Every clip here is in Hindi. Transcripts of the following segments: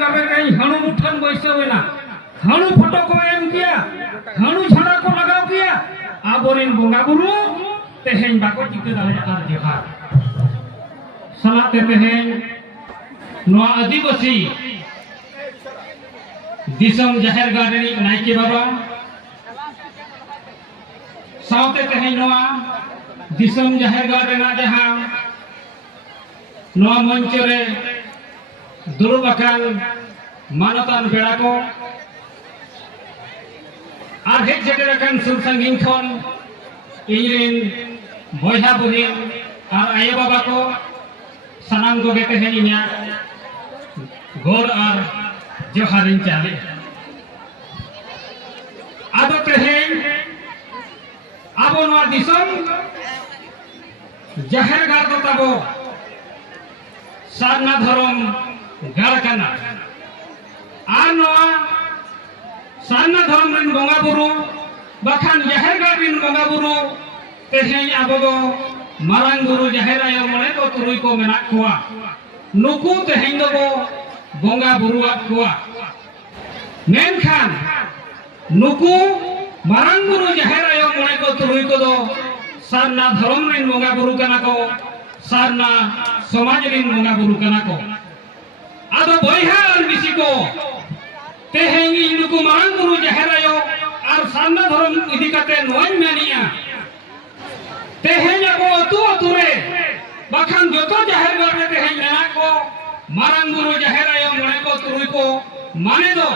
गाबे गई हणु मुठन बैसवेना हणु फोटो को एम किया हणु छाड़ा को लगाव किया आबोरिन बोंगा बुरु तेहेन बाको चिके दाले आर जोहार सलाते तेहेन नोआ आदिवासी दिसम जाहेर गार्डनी नायके बाबा सावते तेहेन नोआ दिसम जाहेर गार्डना जहां नोआ मंच रे दुरुब आकान मानतान बेड़ा को आर हेज सेटेर आकान सुर संगिन खन इनरिन बयहा बुहिन आर आयो बाबा को सानाम को गेते हैं इन्या गोर आर जोहारिन चाले आदो तेहेन आबो नोआ दिसम जाहेर गार दो ताबो सारना धरम गार काना आर नोआ सारना धरम रिन बोंगा बुरु बाखान जाहेर गार रिन बोंगा बुरु तेहेन आबो दो मारांग गुरु जाहेर आयो मने को तुरुई को मेना कोआ नुकु तेहेन दो बोंगा बुरुआ कोआ मेनखान नुकु मारांग गुरु जाहेर आयो मने को तुरुई को दो सारना धरम रिन बोंगा बुरु काना को सारना समाज रिन बोंगा बुरु काना को आदो बयहा आर बिसी को तेहेन नुकु मारांग गुरु जाहेर आयो आर सारना धरम इदी काते नोय मेनिया तेहेन आबो अतु अतु रे बाखान जतो जाहेर गार रे तेहेन मेना को मारांग गुरु जाहेर आयो मने को तुरुई को माने दो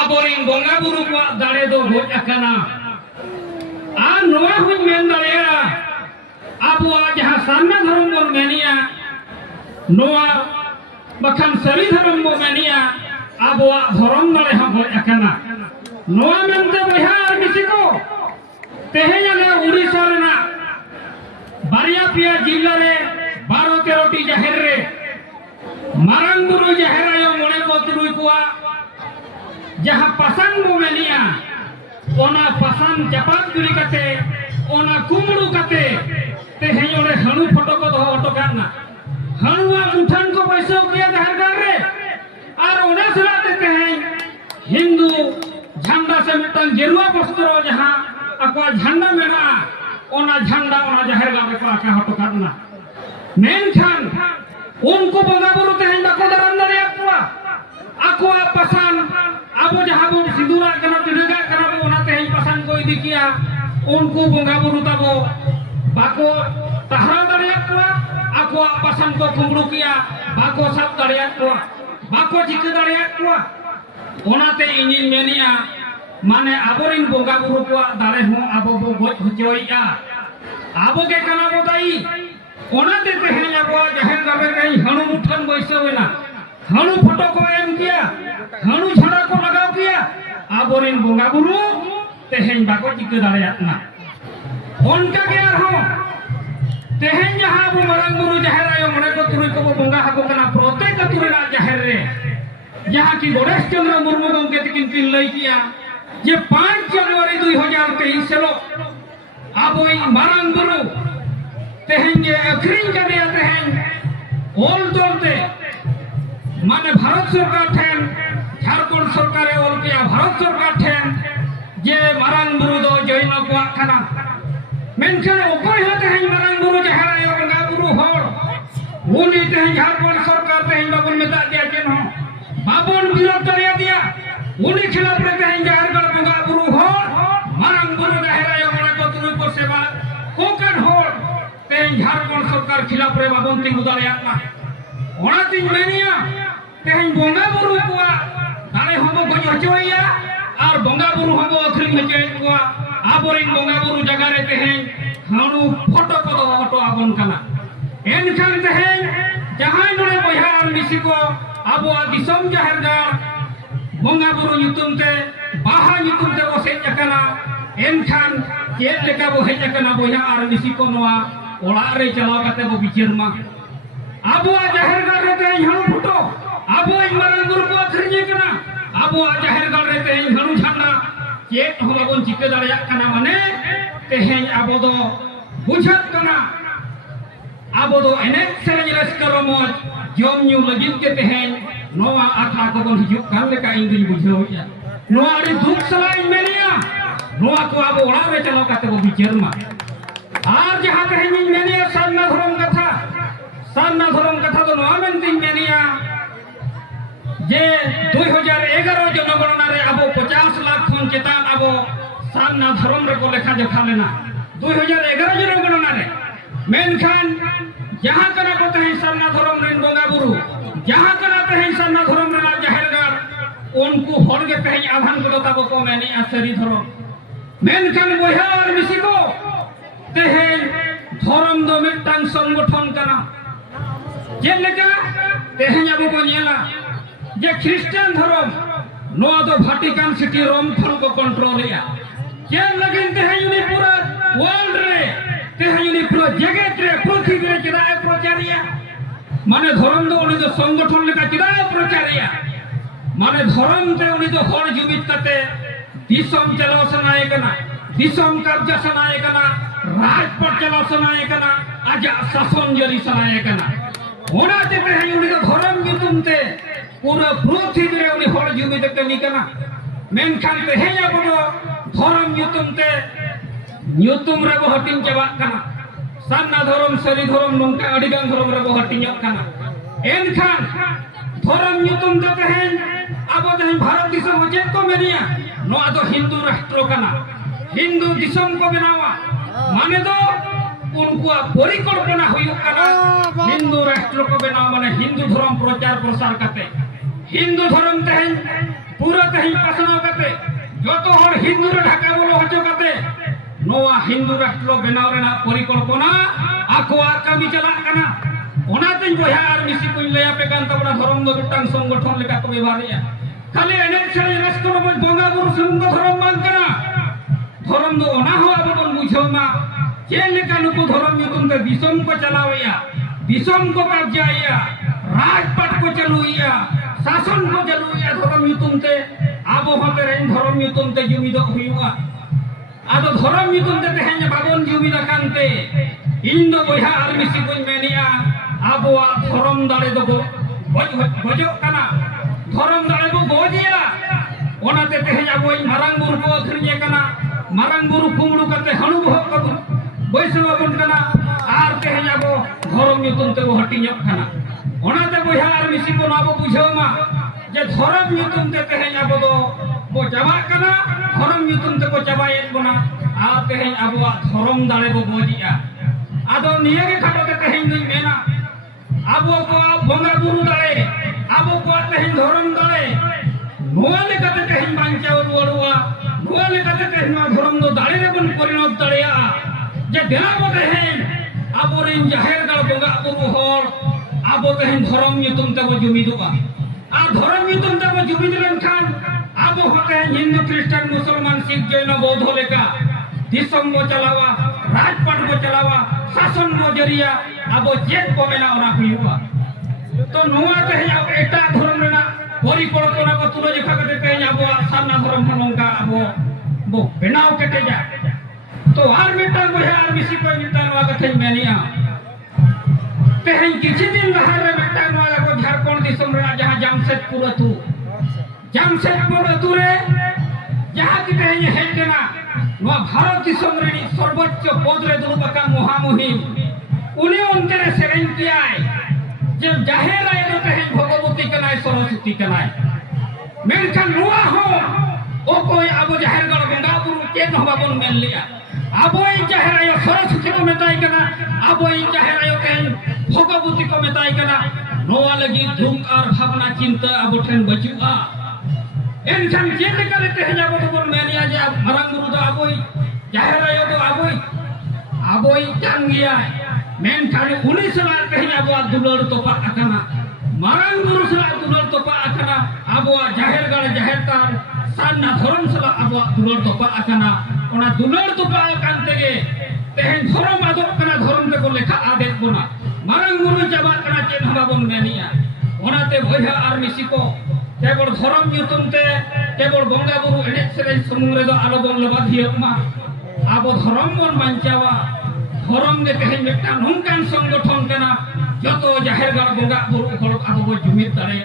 आबोरिन बोंगा बुरु को दाड़े दो गोज आकाना आर नोआ हुई मेन दाड़ेया आबो जहां सारना धरम बोन मेनिया नोआ बाखान सरी धरम बो मेनिया आबो धरम दाड़े हा गोज आकाना नोआ मेनते बयहा आर बिसी को तेहेन आले उड़ीसा रेना बारिया पिया जिल्ला रे 12-13टी जाहेर रे मारांग गुरु जाहेर आयो मने को तुरुई कोआ जहां पासान बो मेनिया ओना पासान चापात गिरी काते ओना कुमड़ू काते तेहेन ओले हणु फोटो को दो ऑटो करना हणुआ मुठन को पैसो किया जाहेर गार रे आर ओने सलाते तेहेन हिंदू झंडा से मिटन जेरुआ वस्त्र जहां अको झंडा मेना ओना झंडा ओना जाहेर गार को आका हटो करना मेनखान उनको बोंगा बुरु तेहेन बाको दाराम दाड़ेया कोआ आको पासान आबो जहां बो सिंदूरा कना तिरगा कना बो ओना तेहेन पासान को इदी किया उनको बोंगा बुरु ताबो बाको तहरा दाड़ेया कोआ आको पासान को कुमड़ू किया बाको सब दाड़ेया कोआ बाको चिके दाड़ेया कोआ ओनाते इनिन मेनिया माने आबोरिन बोंगा बुरु को दाड़े हो आबो बो गोज होचोइया आबो के कना बो दाई ओनाते तेहेन आबो जाहेर गाबे गई हणु मुठन बैसवेना हणु फोटो को एम किया हणु छाड़ा को लगाव किया आबोरिन बोंगा बुरु तेहेन बाको चिके दाड़ेयातना ओनका के आर हो तेहेन जहां आबो मारांग गुरु जाहेर आयो मने को तुरुई को बोंगा हाको कना प्रत्येक अतुरेना जाहेर रे जहां की गणेश चंद्र मुर्मू गंगे तकिन किन लई किया जे 5 जनवरी 2023 सेलो आबो मारांग गुरु तेहेन जे अखरिन करिया तेहेन ओल तोलते माने भारत सरकार ठेन झारखंड सरकार ओल किया भारत सरकार ठेन जे मारांग गुरु दो जैन को खाना मेनखान ओकोय हो तेहेन मारांग गुरु जाहेर आयो बोंगा बुरु होर उनी तेहेन झारखंड सरकार तेहेन बाबन मेता दिया जेन हो बाबन विरोध करिया दिया उनी खिलाफ रे तेहेन जाहेर गार बोंगा बुरु होर मारांग गुरु जाहेर आयो मने को तुरुई को सेवा कोकन होर तेहेन झारखंड सरकार खिलाफ रे बाबन तिंगु दाड़ेयातना ओना तिंग मेनिया तेहेन बोंगा बुरु को दाड़े होबो गोज होचोइया आर बोंगा बुरु होबो अखरिन होचोइ को आबोरिन बोंगा बुरु जगह रे तेहेन हणु फोटो को दो ऑटो आबन काना एनखान तेहेन जहां नोरे बयहा आर मिसी को आबो दिसम जाहेर गार बोंगा बुरु युतुम ते बाहा युतुम ते बो सेज आकाना एनखान चेद लेका बो हेज आकाना बयहा आर मिसी को नोआ ओड़ा रे चलाव काते बो बिचार मा आबो जाहेर गार रे तेहेन हणु फोटो आबो मारांग गुरु को अखरिन काना आबो जाहेर गार रे तेहेन हणु झंडा चेद हो बाबन चिके दाड़ेया काना माने तेहेन आबो दो बुझात काना आबो दो एनेक सेरेñ रस्का रमोज जम न्यू लगिन के तेहेन नोआ आखा को बन हिजुक कान लेका इंद्री बुझावया नोआ अड़ी दुख सलाई मेनिया नोआ को अब ओड़ा रे चलो काते बो बिचार मा आर जहां कहीं मेनिया सान्ना धर्म कथा तो नोआ मेनती मेनिया जे 2011 जनगणना रे अब 50 लाख खन चेतान अब सान्ना धर्म रे को लेखा जोखा लेना 2011 जनगणना रे मेनखान जहां कना को तहे सान्ना धर्म रे बोंगा बुरु जहां कना तहे सान्ना धर्म रे जाहेरगार उनको हर के तहे आधान को ताबो को मेनी आसरी धर्म मेनखान बोया और मिसी को तहे धर्म दो मिटांग संगठन कना जेलेका तहे अब को नेला जे ख्रिस्टान धर्म नोआ दो वाटिकान सिटी रोम खन को कंट्रोल या केन लगिन ते हयुनी पूरा वर्ल्ड रे ते हयुनी पूरा जगत रे पृथ्वी रे किदा प्रचारिया माने धर्म दो उनी दो संगठन लेका किदा प्रचारिया माने धर्म ते उनी दो हर जुमित कते दिसम चलो सनाए कना दिसम कब्जा सनाए कना राज पर चलो सनाए कना आज शासन जरी सनाए कना होना ते हयुनी दो धर्म जुतुमते पूरा पृथ्वी रे उनी हर जुमित कनी कना मेनखान ते हेया बडो धर्म युतुमते युतुम रे हटिन चबा कना सान्ना धर्म सरी धर्म नोंका अडिगान धर्म रे हटिन कना एनखान धर्म युतुम ते तहेन अब तहेन भारत दिसम चेक को मेनिया नोआ दो हिंदू राष्ट्र कना हिंदू दिसम को बनावा माने दो उनको परिकल्पना हुई कना हिंदू राष्ट्र को बनावा माने हिंदू धर्म प्रचार प्रसार करते हिंदू धर्म तहेन पूरा तहेन पासना करते जो तो हर हिंदू रे ढाका बोलो हचो कते नोआ हिंदू राष्ट्र बनाव रेना परिकल्पना आकोआ कामी चला कना ओनाते बोया आर मिसी को लया पे कान तबना धर्म दो मिटांग संगठन लेका को व्यवहारिया खाली एने छले रस्को न बोंगा बुरु सुंग धर्म मान कना धर्म दो ओना हो अब बुझोमा जे लेका नुको धर्म युतुम ते दिसम को चलावया दिसम को कब्जाया राजपाट को चलुया शासन को चलुया धर्म युतुम ते आबो होते रेन धर्म युतुम ते जुमिद हुयुआ आदो धर्म युतुम ते तेहेन बाबन जुमिद कानते इन दो बोया आर मिसी को मेनिया आबो धर्म दाड़े दो गजो कना धर्म दाड़े बो गोजिया ओनाते तेहेन आबो मारांग बुरु को अखरिये कना मारांग बुरु कुमड़ू कते हणु बहक को बैसवा बन कना आर तेहेन आबो धर्म युतुम ते हटियो कना ओनाते बोया आर मिसी को नाबो बुझावमा जे धर्म युतुम ते तेहेन आबो दो बो जाबा कना धर्म युतुम ते को चाबायेन बना आ तेहेन आबो धर्म दाड़े बो गोजिया आदो निये के खाटो ते तेहेन दुई मेना आबो को बोंगा बुरु दाड़े आबो को तेहेन धर्म दाड़े नोआ लेकाते तेहेन बांचाव रुवाड़ुआ नोआ लेकाते तेहेन धर्म दो दाड़े रे बन परिणत दाड़ेया जे देना बो तेहेन आबो रिन जाहेर गाल बोंगा बुरु हर आबो तेहेन धर्म युतुम ते बो जुमिदुआ आ धर्म युतुम ते बो जुमिद लेनखान आबो होते हिंदू ख्रिस्टान मुसलमान सिख जैन बौद्ध लेका दिसम को चलावा राजपाट को चलावा शासन को जरिया आबो जेत को मेना ओना हुयुआ तो नोआ तेहेन अब एटा धर्म रेना परिकल्पना को तुलो जखा कते तेहेन आबो सान्ना धर्म नोंका आबो बो बेनाव केटे जा तो आर मेटा बोया आर मिसी को मिटा नोआ कथे मेनिया तेहेन किछि दिन लहा रे मेटा नोआ को झारखंड दिसम रे जहां जामशेदपुर अतु जामशेदपुर अतु रे जहां की तेहेन हेजना नोआ भारत दिसम रे सर्वोच्च पद रे दुलुबका महामहिम उनी उनते रे सेरेन कियाय जे जाहेर आय तो तेहेन भगवती कनाय सरस्वती कनाय मेनखान नोआ हो ओ कोई आबो जाहेर गण बोंगा बुरु के नहबाबन मेन लिया आबो ई जाहेर आय सरस्वती को मेताय कना आबो ई जाहेर आय तेहेन भगवती को मेताय कना नोआ लगी दुख और भावना चिंता आबो ठेन बचुआ एनखान जे लेकारे तेहेन आबो तो मेनिया जे मारांग बुरु दो आबो जाहेर आय दो आबो चांग गया मेनखान उनी सला तेहेन आबो दुलड़ तोपा आकना मारांग बुरु सला दुलड़ तोपा आकना आबो जाहेर गाड़ जाहेर तार सान्ना धर्म सला आबो दुलड़ तोपा आकना ओना दुलड़ तोपा आकान तेगे तेहेन धर्म आदो कना धर्म ते को लेखा आदेत बोना मारांग बुरु चाबा कना चेन हबाबन मेनिया ओनाते बोया आर मिसी को केवल धर्म युतुम ते केवल बोंगा बुरु एने सेरेन सुमुंग रे दो आलो बोन लबा धियमा आबो धर्म बोन बांचावा धर्म दे तेहेन मेटा नोंकान संगठन कना जतो जाहेर गाड़ बोंगा बुरु हर आबो जुमिद दाड़े